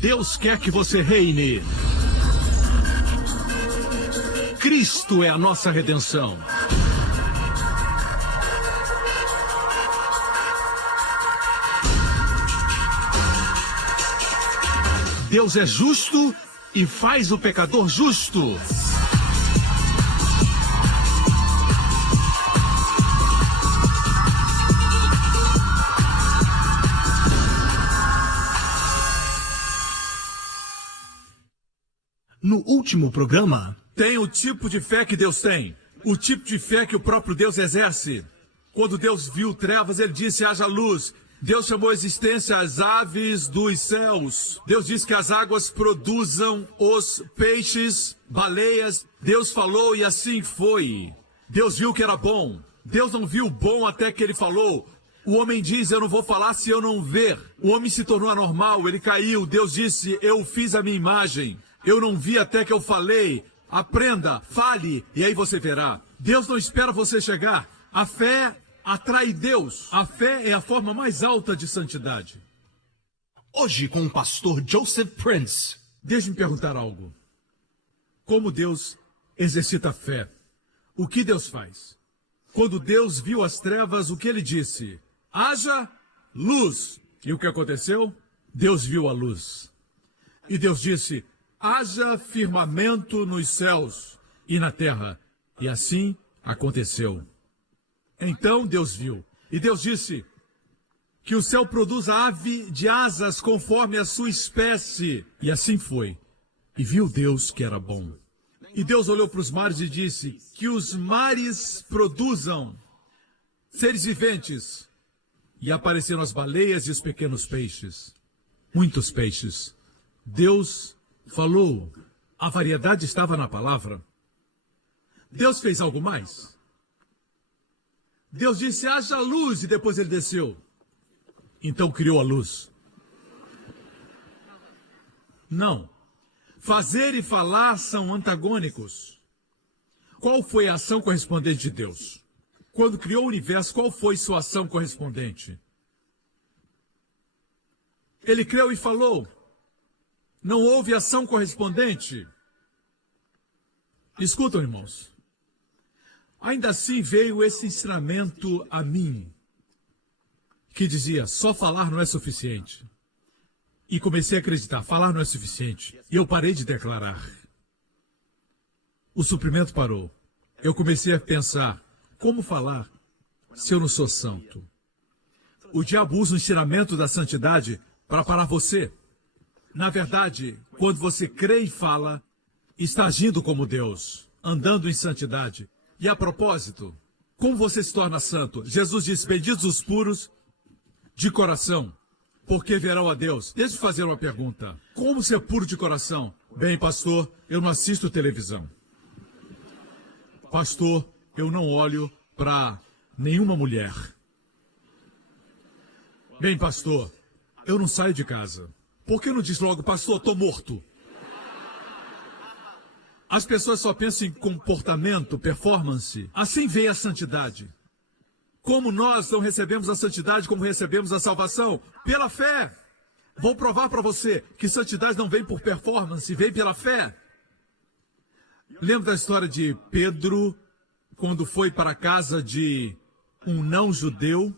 Deus quer que você reine. Cristo é a nossa redenção. Deus é justo e faz o pecador justo. No último programa, tem o tipo de fé que Deus tem, o tipo de fé que o próprio Deus exerce. Quando Deus viu trevas, ele disse: haja luz. Deus chamou à existência as aves dos céus. Deus disse que as águas produzam os peixes, baleias. Deus falou e assim foi. Deus viu que era bom. Deus não viu bom até que ele falou. O homem diz: eu não vou falar se eu não ver. O homem se tornou anormal, ele caiu. Deus disse: eu fiz a minha imagem. Eu não vi até que eu falei. Aprenda, fale, e aí você verá. Deus não espera você chegar. A fé atrai Deus. A fé é a forma mais alta de santidade. Hoje com o pastor Joseph Prince. Deixe-me perguntar algo. Como Deus exercita a fé? O que Deus faz? Quando Deus viu as trevas, o que ele disse? Haja luz. E o que aconteceu? Deus viu a luz. E Deus disse: haja firmamento nos céus e na terra. E assim aconteceu. Então Deus viu. E Deus disse: que o céu produza ave de asas conforme a sua espécie. E assim foi. E viu Deus que era bom. E Deus olhou para os mares e disse: que os mares produzam seres viventes. E apareceram as baleias e os pequenos peixes. Muitos peixes. Deus falou. A variedade estava na palavra. Deus fez algo mais. Deus disse: haja luz, e depois ele desceu. Então criou a luz. Não. Fazer e falar são antagônicos. Qual foi a ação correspondente de Deus? Quando criou o universo, qual foi sua ação correspondente? Ele creu e falou. Não houve ação correspondente. Escutam, irmãos. Ainda assim veio esse ensinamento a mim, que dizia: só falar não é suficiente. E comecei a acreditar, falar não é suficiente. E eu parei de declarar. O suprimento parou. Eu comecei a pensar: como falar se eu não sou santo? O diabo usa o ensinamento da santidade para parar você. Na verdade, quando você crê e fala, está agindo como Deus, andando em santidade. E a propósito, como você se torna santo? Jesus disse: benditos os puros de coração, porque verão a Deus. Deixa eu fazer uma pergunta. Como ser puro de coração? Bem, pastor, eu não assisto televisão. Pastor, eu não olho para nenhuma mulher. Bem, pastor, eu não saio de casa. Por que não diz logo: pastor, estou morto? As pessoas só pensam em comportamento, performance. Assim vem a santidade. Como nós não recebemos a santidade como recebemos a salvação? Pela fé. Vou provar para você que santidade não vem por performance, vem pela fé. Lembra da história de Pedro, quando foi para a casa de um não-judeu,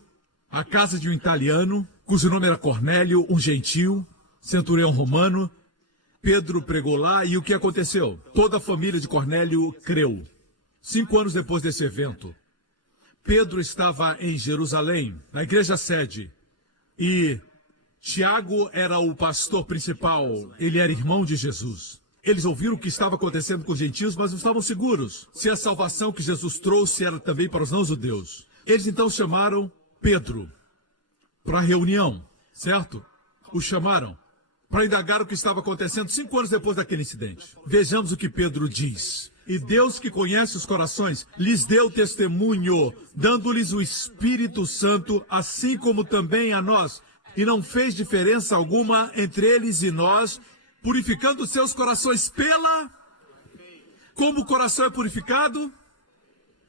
a casa de um italiano, cujo nome era Cornélio, um gentil, centurião romano. Pedro pregou lá e o que aconteceu? Toda a família de Cornélio creu. 5 anos depois desse evento, Pedro estava em Jerusalém, na igreja sede, e Tiago era o pastor principal, ele era irmão de Jesus. Eles ouviram o que estava acontecendo com os gentios, mas não estavam seguros se a salvação que Jesus trouxe era também para os não-judeus. Eles então chamaram Pedro para a reunião, certo? O chamaram para indagar o que estava acontecendo 5 anos depois daquele incidente. Vejamos o que Pedro diz. E Deus, que conhece os corações, lhes deu testemunho, dando-lhes o Espírito Santo, assim como também a nós. E não fez diferença alguma entre eles e nós, purificando seus corações pela... Como o coração é purificado?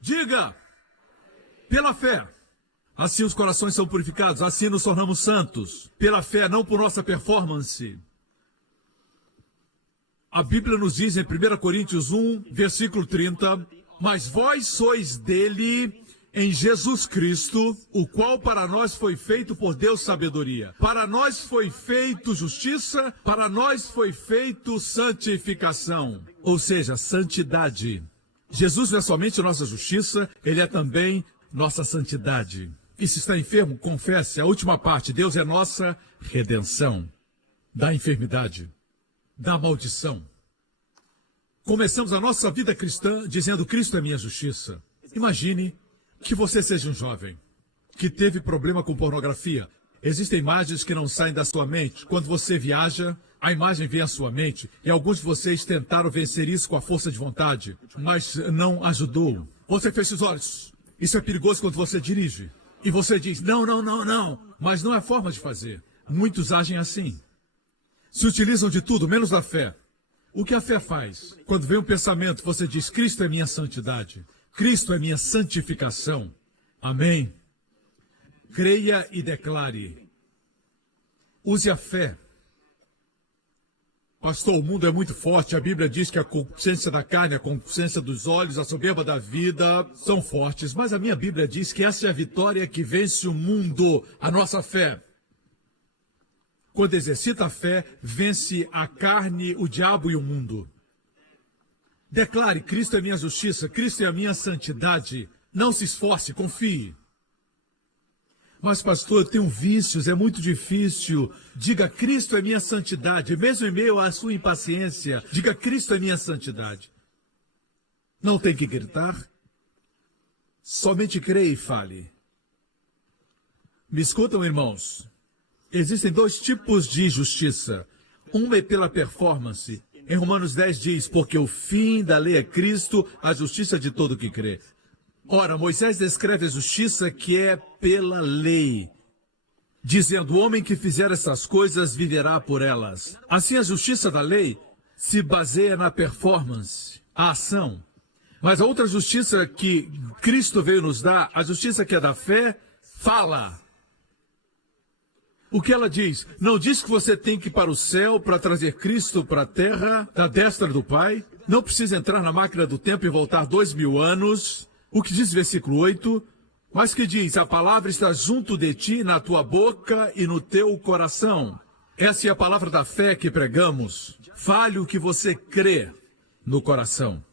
Diga! Pela fé. Assim os corações são purificados, assim nos tornamos santos. Pela fé, não por nossa performance. A Bíblia nos diz em 1 Coríntios 1, versículo 30, mas vós sois dele em Jesus Cristo, o qual para nós foi feito por Deus sabedoria. Para nós foi feito justiça, para nós foi feito santificação, ou seja, santidade. Jesus não é somente nossa justiça, ele é também nossa santidade. E se está enfermo, confesse a última parte, Deus é nossa redenção da enfermidade, da maldição. Começamos a nossa vida cristã dizendo Cristo é minha justiça. Imagine que você seja um jovem que teve problema com pornografia. Existem imagens que não saem da sua mente. Quando você viaja, a imagem vem à sua mente. E alguns de vocês tentaram vencer isso com a força de vontade, mas não ajudou. Você fecha os olhos. Isso é perigoso quando você dirige. E você diz, não. Mas não é forma de fazer. Muitos agem assim. Se utilizam de tudo, menos da fé. O que a fé faz? Quando vem um pensamento, você diz, Cristo é minha santidade. Cristo é minha santificação. Amém? Creia e declare. Use a fé. Pastor, o mundo é muito forte. A Bíblia diz que a consciência da carne, a consciência dos olhos, a soberba da vida são fortes. Mas a minha Bíblia diz que essa é a vitória que vence o mundo, a nossa fé. Quando exercita a fé, vence a carne, o diabo e o mundo. Declare, Cristo é minha justiça, Cristo é a minha santidade. Não se esforce, confie. Mas, pastor, eu tenho vícios, é muito difícil. Diga, Cristo é minha santidade. Mesmo em meio à sua impaciência, diga, Cristo é minha santidade. Não tem que gritar. Somente creia e fale. Me escutam, irmãos. Existem dois tipos de justiça. Uma é pela performance. Em Romanos 10 diz, porque o fim da lei é Cristo, a justiça de todo que crê. Ora, Moisés descreve a justiça que é pela lei, dizendo, o homem que fizer essas coisas viverá por elas. Assim, a justiça da lei se baseia na performance, a ação. Mas a outra justiça que Cristo veio nos dar, a justiça que é da fé, fala. O que ela diz? Não diz que você tem que ir para o céu para trazer Cristo para a terra, da destra do Pai. Não precisa entrar na máquina do tempo e voltar 2000 anos. O que diz versículo 8? Mas que diz, a palavra está junto de ti, na tua boca e no teu coração. Essa é a palavra da fé que pregamos. Fale o que você crê no coração.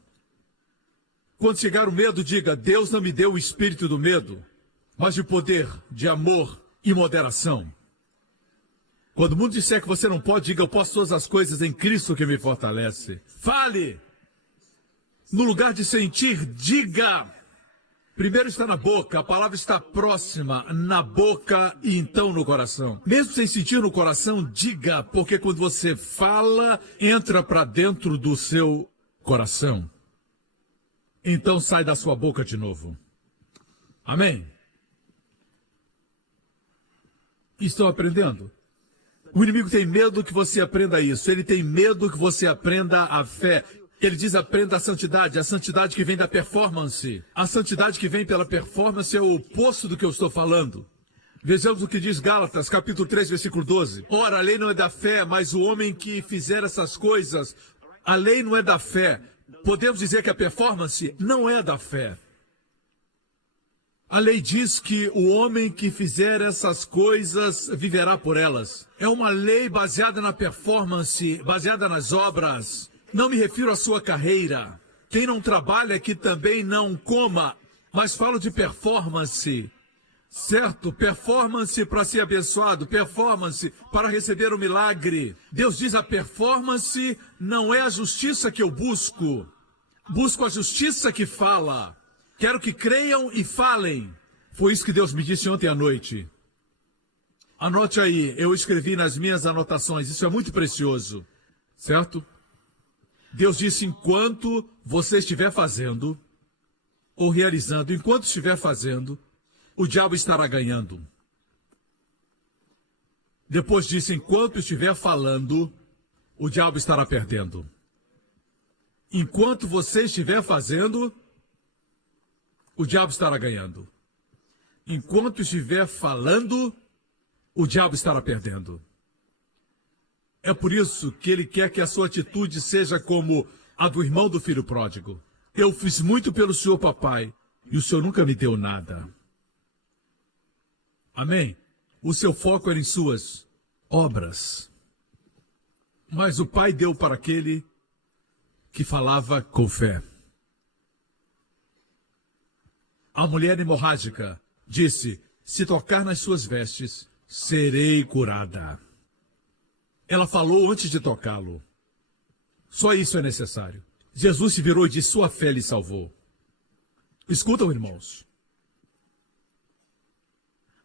Quando chegar o medo, diga, Deus não me deu o espírito do medo, mas de poder, de amor e moderação. Quando o mundo disser que você não pode, diga, eu posso todas as coisas em Cristo que me fortalece. Fale! No lugar de sentir, diga! Primeiro está na boca, a palavra está próxima, na boca e então no coração. Mesmo sem sentir no coração, diga, porque quando você fala, entra para dentro do seu coração. Então sai da sua boca de novo. Amém? Estão aprendendo? O inimigo tem medo que você aprenda isso. Ele tem medo que você aprenda a fé. Ele diz, aprenda a santidade que vem da performance. A santidade que vem pela performance é o oposto do que eu estou falando. Vejamos o que diz Gálatas, capítulo 3, versículo 12. Ora, a lei não é da fé, mas o homem que fizer essas coisas, a lei não é da fé. Podemos dizer que a performance não é da fé. A lei diz que o homem que fizer essas coisas viverá por elas. É uma lei baseada na performance, baseada nas obras. Não me refiro à sua carreira. Quem não trabalha que também não coma, mas falo de performance. Certo? Performance para ser abençoado, performance para receber o milagre. Deus diz a performance não é a justiça que eu busco. Busco a justiça que fala. Quero que creiam e falem. Foi isso que Deus me disse ontem à noite. Anote aí, eu escrevi nas minhas anotações, isso é muito precioso. Certo? Deus disse, enquanto você estiver fazendo, ou realizando, enquanto estiver fazendo, o diabo estará ganhando. Depois disse, enquanto estiver falando, o diabo estará perdendo. Enquanto você estiver fazendo, o diabo estará ganhando. Enquanto estiver falando, o diabo estará perdendo. É por isso que ele quer que a sua atitude seja como a do irmão do filho pródigo. Eu fiz muito pelo senhor, papai, e o senhor nunca me deu nada. Amém? O seu foco era em suas obras. Mas o pai deu para aquele que falava com fé. A mulher hemorrágica disse: se tocar nas suas vestes, serei curada. Ela falou antes de tocá-lo. Só isso é necessário. Jesus se virou e disse: sua fé lhe salvou. Escutam, irmãos.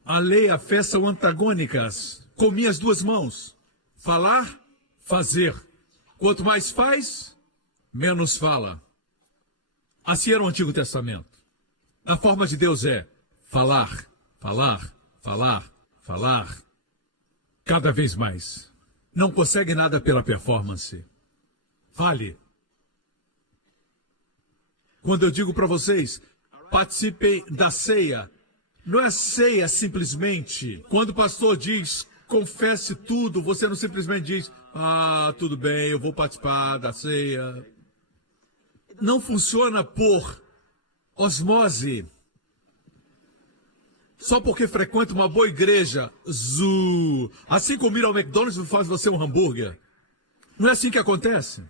A lei e a fé são antagônicas. Com minhas duas mãos. Falar, fazer. Quanto mais faz, menos fala. Assim era o Antigo Testamento. A forma de Deus é falar, falar, falar, falar. Cada vez mais. Não consegue nada pela performance. Fale. Quando eu digo para vocês, participem da ceia, não é ceia simplesmente. Quando o pastor diz, confesse tudo, você não simplesmente diz, tudo bem, eu vou participar da ceia. Não funciona por osmose. Só porque frequenta uma boa igreja, assim como ir ao McDonald's não faz você um hambúrguer. Não é assim que acontece.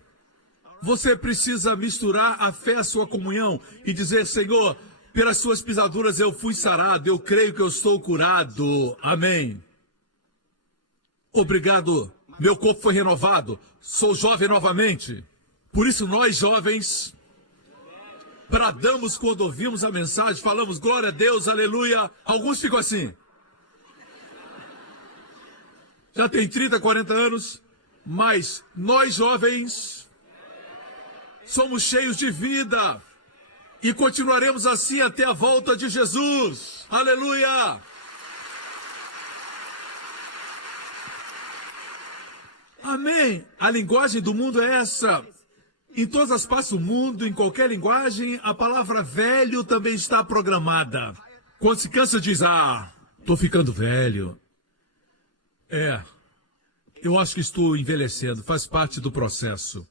Você precisa misturar a fé à sua comunhão e dizer, Senhor, pelas suas pisaduras eu fui sarado, eu creio que eu estou curado. Amém. Obrigado, meu corpo foi renovado, sou jovem novamente. Por isso nós jovens bradamos quando ouvimos a mensagem, falamos glória a Deus, aleluia. Alguns ficam assim. Já tem 30, 40 anos, mas nós jovens somos cheios de vida. E continuaremos assim até a volta de Jesus. Aleluia! Amém! A linguagem do mundo é essa. Em todas as partes do mundo, em qualquer linguagem, a palavra velho também está programada. Quando se cansa, diz, estou ficando velho. Eu acho que estou envelhecendo, faz parte do processo.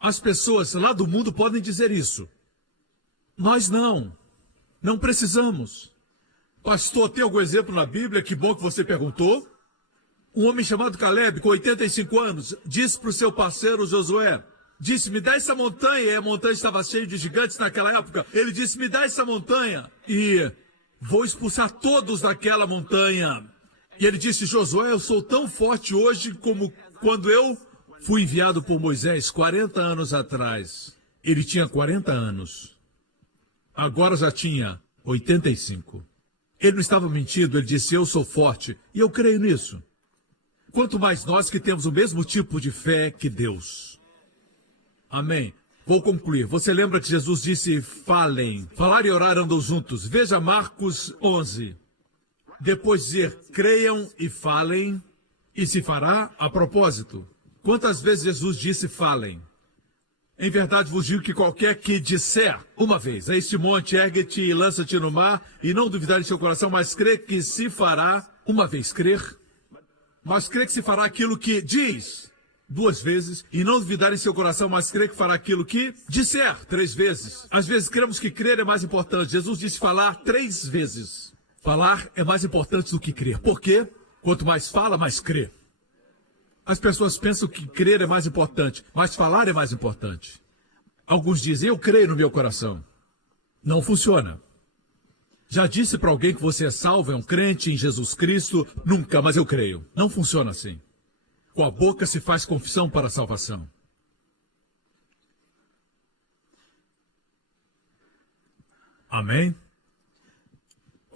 As pessoas lá do mundo podem dizer isso. Nós não precisamos. Pastor, tem algum exemplo na Bíblia? Que bom que você perguntou. Um homem chamado Caleb, com 85 anos, disse para o seu parceiro Josué, disse, me dá essa montanha, e a montanha estava cheia de gigantes naquela época. Ele disse, me dá essa montanha, e vou expulsar todos daquela montanha. E ele disse, Josué, eu sou tão forte hoje como quando eu fui enviado por Moisés 40 anos atrás. Ele tinha 40 anos. Agora já tinha 85. Ele não estava mentindo, ele disse, eu sou forte. E eu creio nisso. Quanto mais nós que temos o mesmo tipo de fé que Deus. Amém. Vou concluir. Você lembra que Jesus disse, falem. Falar e orar andam juntos. Veja Marcos 11. Depois dizer, creiam e falem, e se fará a propósito. Quantas vezes Jesus disse, falem? Em verdade vos digo que qualquer que disser uma vez, a este monte, ergue-te e lança-te no mar, e não duvidar em seu coração, mas crê que se fará, uma vez crer, mas crê que se fará aquilo que diz, 2 vezes, e não duvidar em seu coração, mas crê que fará aquilo que disser 3 vezes. Às vezes cremos que crer é mais importante. Jesus disse falar 3 vezes. Falar é mais importante do que crer. Por quê? Quanto mais fala, mais crê. As pessoas pensam que crer é mais importante, mas falar é mais importante. Alguns dizem, eu creio no meu coração. Não funciona. Já disse para alguém que você é salvo, é um crente em Jesus Cristo? Nunca, mas eu creio. Não funciona assim. Com a boca se faz confissão para a salvação. Amém?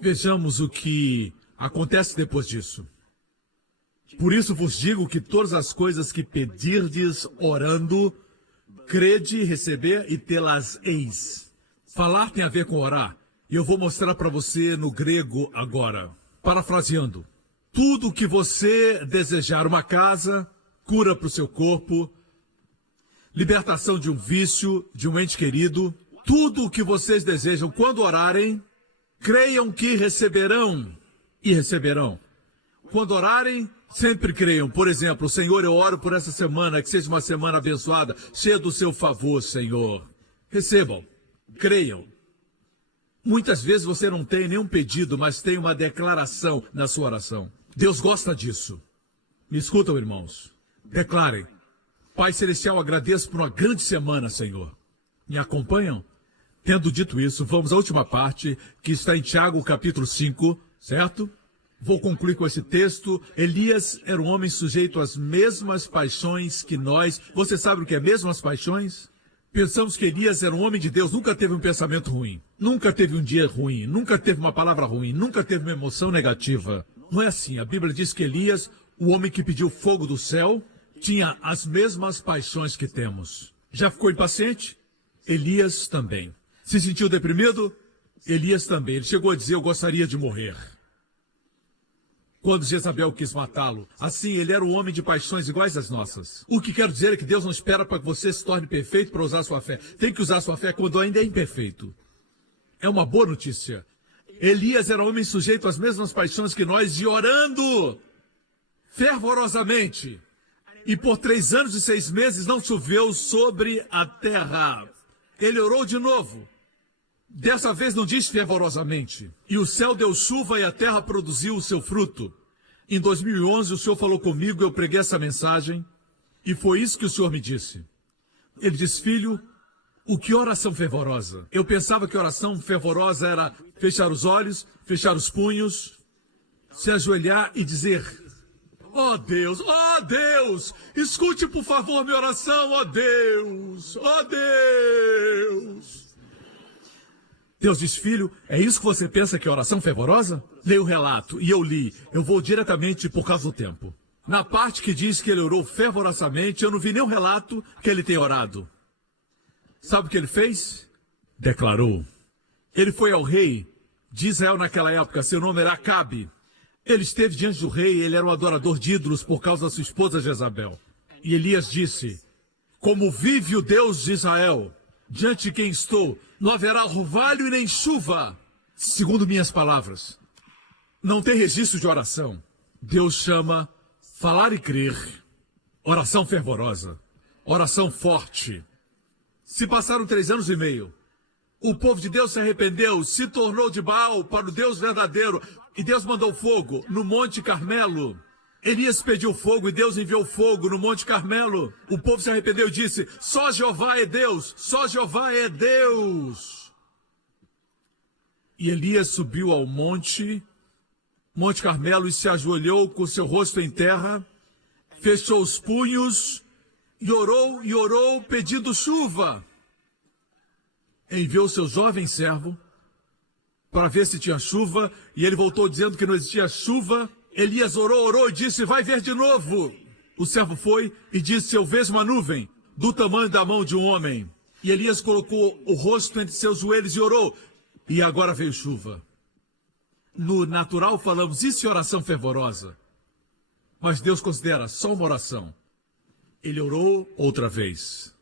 Vejamos o que acontece depois disso. Por isso vos digo que todas as coisas que pedirdes orando, crede, receber e tê-las-eis. Falar tem a ver com orar. E eu vou mostrar para você no grego agora. Parafraseando. Tudo o que você desejar, uma casa, cura para o seu corpo, libertação de um vício, de um ente querido, tudo o que vocês desejam quando orarem, creiam que receberão e receberão. Quando orarem, sempre creiam. Por exemplo, Senhor, eu oro por essa semana, que seja uma semana abençoada, cheia do seu favor, Senhor. Recebam, creiam. Muitas vezes você não tem nenhum pedido, mas tem uma declaração na sua oração. Deus gosta disso. Me escutam, irmãos. Declarem. Pai Celestial, agradeço por uma grande semana, Senhor. Me acompanham? Tendo dito isso, vamos à última parte, que está em Tiago, capítulo 5, certo? Vou concluir com esse texto. Elias era um homem sujeito às mesmas paixões que nós. Você sabe o que é mesmas paixões? Pensamos que Elias era um homem de Deus, nunca teve um pensamento ruim, nunca teve um dia ruim, nunca teve uma palavra ruim, nunca teve uma emoção negativa. Não é assim. A Bíblia diz que Elias, o homem que pediu fogo do céu, tinha as mesmas paixões que temos. Já ficou impaciente? Elias também. Se sentiu deprimido? Elias também. Ele chegou a dizer, eu gostaria de morrer. Quando Jezabel quis matá-lo, assim ele era um homem de paixões iguais às nossas. O que quero dizer é que Deus não espera para que você se torne perfeito para usar sua fé. Tem que usar sua fé quando ainda é imperfeito. É uma boa notícia. Elias era um homem sujeito às mesmas paixões que nós e orando fervorosamente. E por 3 anos e 6 meses não choveu sobre a terra. Ele orou de novo. Dessa vez não diz fervorosamente. E o céu deu chuva e a terra produziu o seu fruto. Em 2011 o Senhor falou comigo, eu preguei essa mensagem. E foi isso que o Senhor me disse. Ele disse, filho, o que oração fervorosa? Eu pensava que oração fervorosa era fechar os olhos, fechar os punhos, se ajoelhar e dizer, ó Deus, escute por favor minha oração, ó Deus, ó Deus. Deus diz, filho, é isso que você pensa que é oração fervorosa? Leia o relato, e eu li, eu vou diretamente por causa do tempo. Na parte que diz que ele orou fervorosamente, eu não vi nenhum relato que ele tenha orado. Sabe o que ele fez? Declarou. Ele foi ao rei de Israel naquela época, seu nome era Acabe. Ele esteve diante do rei, ele era um adorador de ídolos por causa da sua esposa Jezabel. E Elias disse, como vive o Deus de Israel, diante de quem estou, não haverá orvalho e nem chuva. Segundo minhas palavras, não tem registro de oração. Deus chama falar e crer, oração fervorosa, oração forte. Se passaram 3 anos e meio, o povo de Deus se arrependeu, se tornou de Baal para o Deus verdadeiro, e Deus mandou fogo no Monte Carmelo. Elias pediu fogo e Deus enviou fogo no Monte Carmelo. O povo se arrependeu e disse, só Jeová é Deus, só Jeová é Deus. E Elias subiu ao Monte Carmelo e se ajoelhou com seu rosto em terra, fechou os punhos e orou pedindo chuva. Enviou seu jovem servo para ver se tinha chuva, e ele voltou dizendo que não existia chuva. Elias orou e disse, vai ver de novo. O servo foi e disse, eu vejo uma nuvem do tamanho da mão de um homem. E Elias colocou o rosto entre seus joelhos e orou, e agora veio chuva. No natural falamos, isso é oração fervorosa. Mas Deus considera só uma oração. Ele orou outra vez.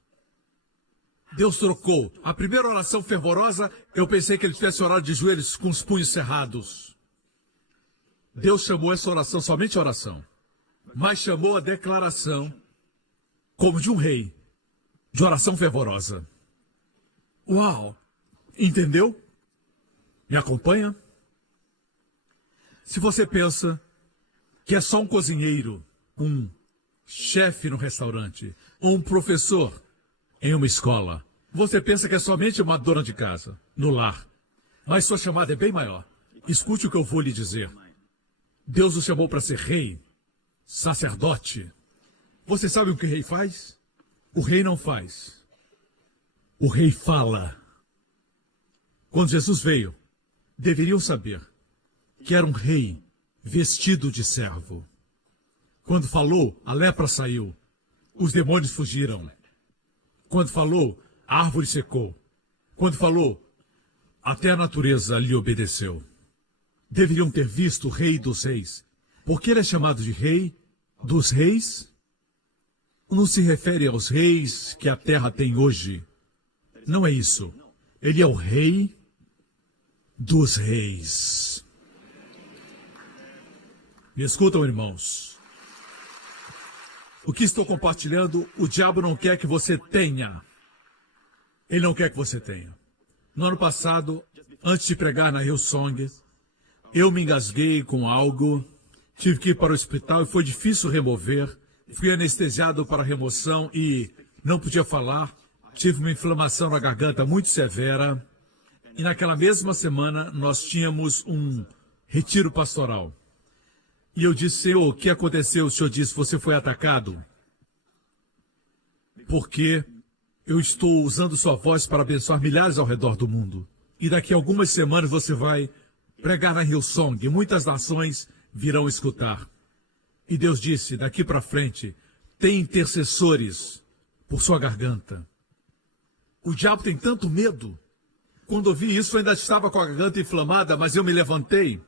Deus trocou. A primeira oração fervorosa, eu pensei que ele tivesse orado de joelhos com os punhos cerrados. Deus chamou essa oração somente oração, mas chamou a declaração como de um rei, de oração fervorosa. Uau! Entendeu? Me acompanha? Se você pensa que é só um cozinheiro, um chefe no restaurante, ou um professor em uma escola, você pensa que é somente uma dona de casa, no lar. Mas sua chamada é bem maior. Escute o que eu vou lhe dizer. Deus o chamou para ser rei, sacerdote. Você sabe o que o rei faz? O rei não faz. O rei fala. Quando Jesus veio, deveriam saber que era um rei vestido de servo. Quando falou, a lepra saiu, os demônios fugiram. Quando falou, a árvore secou. Quando falou, até a natureza lhe obedeceu. Deveriam ter visto o rei dos reis. Porque ele é chamado de rei dos reis? Não se refere aos reis que a terra tem hoje. Não é isso. Ele é o rei dos reis. Me escutam, irmãos. O que estou compartilhando, o diabo não quer que você tenha. Ele não quer que você tenha. No ano passado, antes de pregar na Hillsong, eu me engasguei com algo, tive que ir para o hospital e foi difícil remover. Fui anestesiado para remoção e não podia falar. Tive uma inflamação na garganta muito severa. E naquela mesma semana, nós tínhamos um retiro pastoral. E eu disse, Senhor, o que aconteceu? O Senhor disse, você foi atacado. Porque eu estou usando sua voz para abençoar milhares ao redor do mundo. E daqui a algumas semanas você vai pregar na Hillsong. E muitas nações virão escutar. E Deus disse, daqui para frente, tem intercessores por sua garganta. O diabo tem tanto medo. Quando ouvi isso, eu ainda estava com a garganta inflamada, mas eu me levantei.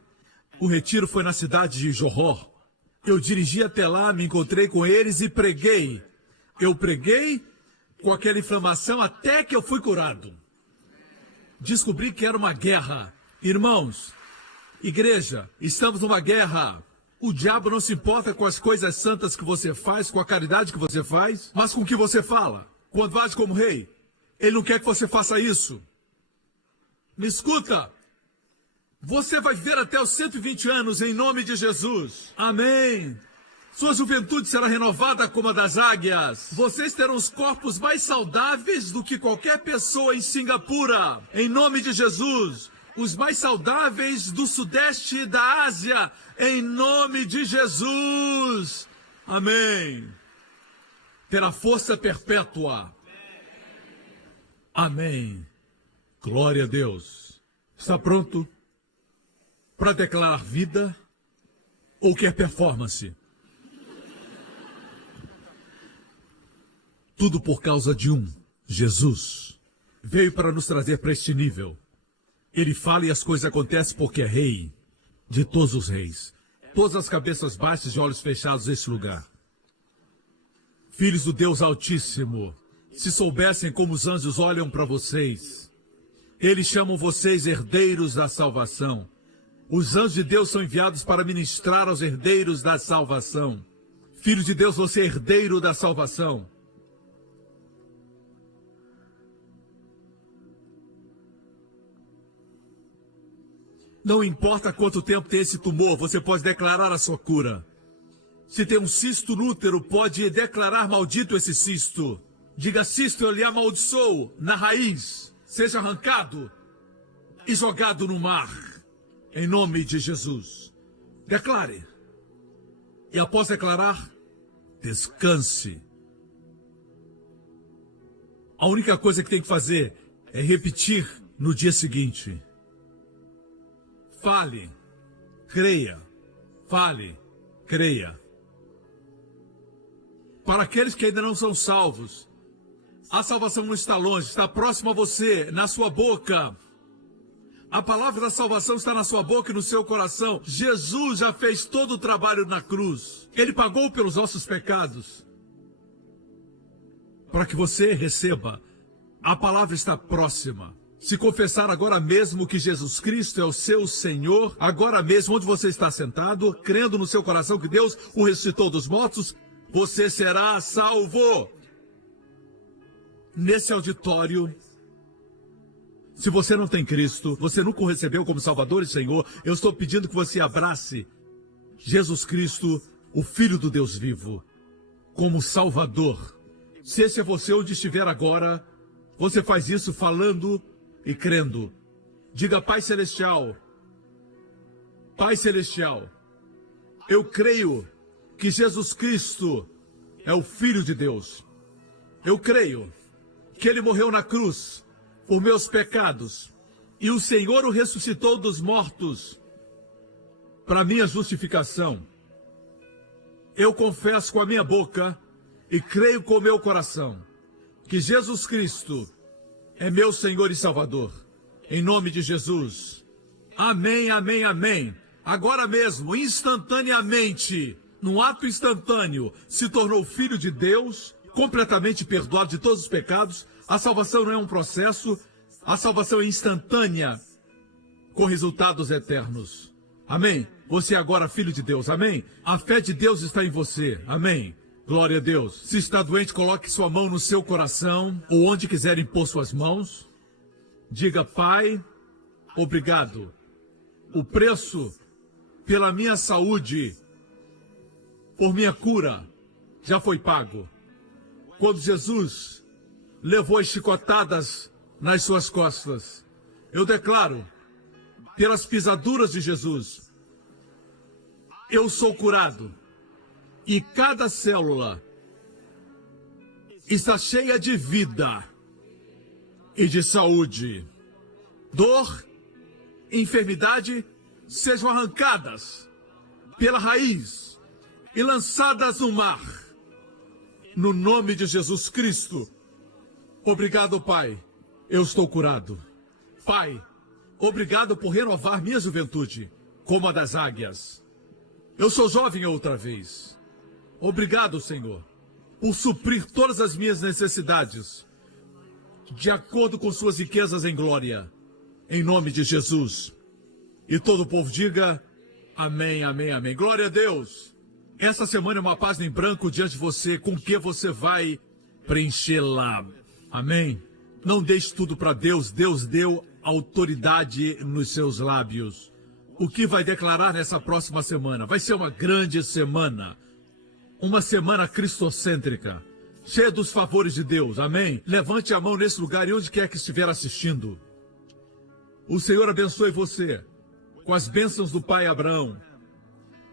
O retiro foi na cidade de Johor. Eu dirigi até lá, me encontrei com eles e preguei. Eu preguei com aquela inflamação até que eu fui curado. Descobri que era uma guerra. Irmãos, igreja, estamos numa guerra. O diabo não se importa com as coisas santas que você faz, com a caridade que você faz, mas com o que você fala. Quando age como rei, ele não quer que você faça isso. Me escuta. Você vai viver até os 120 anos em nome de Jesus. Amém. Sua juventude será renovada como a das águias. Vocês terão os corpos mais saudáveis do que qualquer pessoa em Singapura. Em nome de Jesus. Os mais saudáveis do sudeste da Ásia. Em nome de Jesus. Amém. Terá força perpétua. Amém. Glória a Deus. Está pronto para declarar vida ou quer performance? Tudo por causa de Jesus. Veio para nos trazer para este nível. Ele fala e as coisas acontecem porque é rei de todos os reis. Todas as cabeças baixas e olhos fechados neste lugar. Filhos do Deus Altíssimo, se soubessem como os anjos olham para vocês, eles chamam vocês herdeiros da salvação. Os anjos de Deus são enviados para ministrar aos herdeiros da salvação. Filho de Deus, você é herdeiro da salvação. Não importa quanto tempo tem esse tumor, você pode declarar a sua cura. Se tem um cisto no útero, pode declarar maldito esse cisto. Diga, cisto, eu lhe amaldiçoo na raiz. Seja arrancado e jogado no mar. Em nome de Jesus. Declare. E após declarar, descanse. A única coisa que tem que fazer é repetir no dia seguinte. Fale, creia. Fale, creia. Para aqueles que ainda não são salvos, a salvação não está longe, está próximo a você, na sua boca. A palavra da salvação está na sua boca e no seu coração. Jesus já fez todo o trabalho na cruz. Ele pagou pelos nossos pecados. Para que você receba, a palavra está próxima. Se confessar agora mesmo que Jesus Cristo é o seu Senhor, agora mesmo onde você está sentado, crendo no seu coração que Deus o ressuscitou dos mortos, você será salvo. Nesse auditório, se você não tem Cristo, você nunca o recebeu como Salvador e Senhor, eu estou pedindo que você abrace Jesus Cristo, o Filho do Deus vivo, como Salvador. Se esse é você onde estiver agora, você faz isso falando e crendo. Diga, Pai Celestial, Pai Celestial, eu creio que Jesus Cristo é o Filho de Deus. Eu creio que Ele morreu na cruz por meus pecados, e o Senhor o ressuscitou dos mortos para minha justificação. Eu confesso com a minha boca e creio com o meu coração que Jesus Cristo é meu Senhor e Salvador. Em nome de Jesus. Amém, amém, amém. Agora mesmo, instantaneamente, num ato instantâneo, se tornou filho de Deus, completamente perdoado de todos os pecados. A salvação não é um processo, a salvação é instantânea, com resultados eternos. Amém. Você é agora filho de Deus. Amém. A fé de Deus está em você. Amém. Glória a Deus. Se está doente, coloque sua mão no seu coração ou onde quiser impor suas mãos. Diga, Pai, obrigado. O preço pela minha saúde, por minha cura, já foi pago. Quando Jesus levou as chicotadas nas suas costas, eu declaro, pelas pisaduras de Jesus, eu sou curado. E cada célula está cheia de vida e de saúde. Dor, enfermidade sejam arrancadas pela raiz e lançadas no mar. No nome de Jesus Cristo. Obrigado, Pai. Eu estou curado. Pai, obrigado por renovar minha juventude, como a das águias. Eu sou jovem outra vez. Obrigado, Senhor, por suprir todas as minhas necessidades, de acordo com suas riquezas em glória, em nome de Jesus. E todo o povo diga, amém, amém, amém. Glória a Deus. Essa semana é uma página em branco diante de você, com que você vai preenchê-la. Amém. Não deixe tudo para Deus. Deus deu autoridade nos seus lábios. O que vai declarar nessa próxima semana? Vai ser uma grande semana. Uma semana cristocêntrica, cheia dos favores de Deus. Amém? Levante a mão nesse lugar e onde quer que estiver assistindo. O Senhor abençoe você com as bênçãos do pai Abraão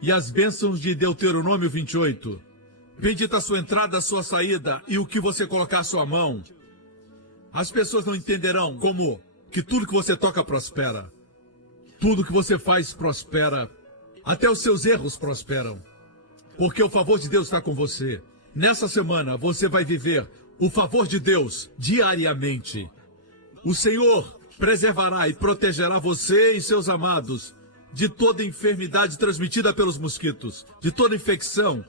e as bênçãos de Deuteronômio 28. Bendita a sua entrada, a sua saída e o que você colocar a sua mão. As pessoas não entenderão como que tudo que você toca prospera. Tudo que você faz prospera. Até os seus erros prosperam. Porque o favor de Deus está com você. Nessa semana você vai viver o favor de Deus diariamente. O Senhor preservará e protegerá você e seus amados de toda enfermidade transmitida pelos mosquitos, de toda infecção,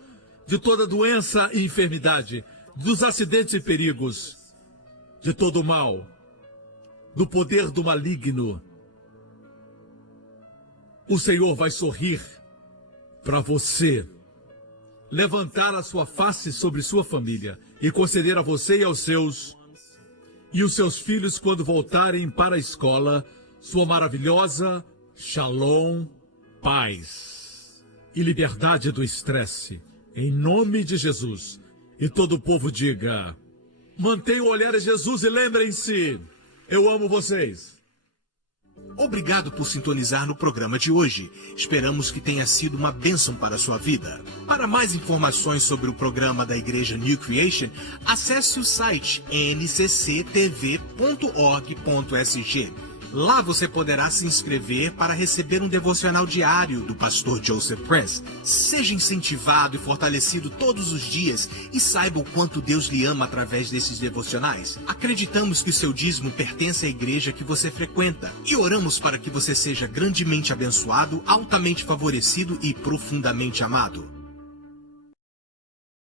de toda doença e enfermidade, dos acidentes e perigos, de todo o mal, do poder do maligno. O Senhor vai sorrir para você, levantar a sua face sobre sua família e conceder a você e os seus filhos, quando voltarem para a escola, sua maravilhosa shalom, paz e liberdade do estresse, em nome de Jesus. E todo o povo diga, mantenham o olhar em Jesus e lembrem-se, eu amo vocês. Obrigado por sintonizar no programa de hoje. Esperamos que tenha sido uma bênção para a sua vida. Para mais informações sobre o programa da Igreja New Creation, acesse o site ncctv.org.sg. Lá você poderá se inscrever para receber um devocional diário do pastor Joseph Prince. Seja incentivado e fortalecido todos os dias e saiba o quanto Deus lhe ama através desses devocionais. Acreditamos que o seu dízimo pertence à igreja que você frequenta e oramos para que você seja grandemente abençoado, altamente favorecido e profundamente amado.